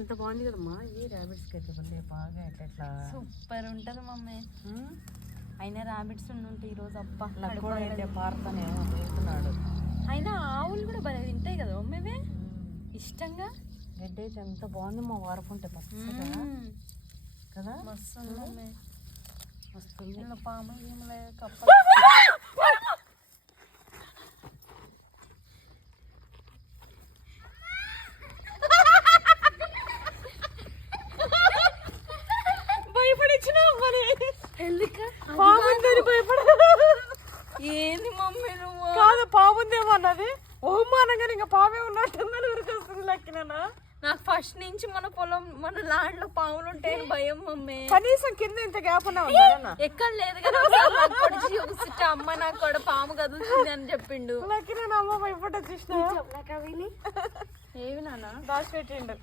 ఎంత బాగుంది కదమ్మా ఈ ర్యాబిట్స్కి అయితే బాగా ఎట్లా సూపర్ ఉంటుంది మమ్మీ. అయినా ర్యాబిట్స్ ఉంటే ఈరోజు అబ్బా కూడా అయితే పారుతానేమో తింటున్నాడు. అయినా ఆవులు కూడా భలే తింటాయి కదా మమ్మీ ఇష్టంగా. గడ్డేసి ఎంత బాగుంది మా వారపుంటే పచ్చగా కదా. మస్తు వస్తుంది పాము కప్ప. ఏంది మమ్మీ నువ్వు? కాదు పాముందేమో అన్నది. ఓమానంగా ఇంకా పామే ఉన్నట్టుందని ఉరికొస్తుంది లక్కినా. నాకు ఫస్ట్ నుంచి మన పొలం మన ల్యాండ్ లో పాములు ఉంటాయని భయం మమ్మీ. కనీసం కింద ఇంత గ్యాప్ ఉన్నా ఎక్కడ లేదు కదా. చూసిట అమ్మ నాకు కూడా పాము కదులుతుంది అని చెప్పిండు. లక్కినా అమ్మ భయపడ్డా చూసిన ఏవి నాన్న దాచి పెట్టిండు.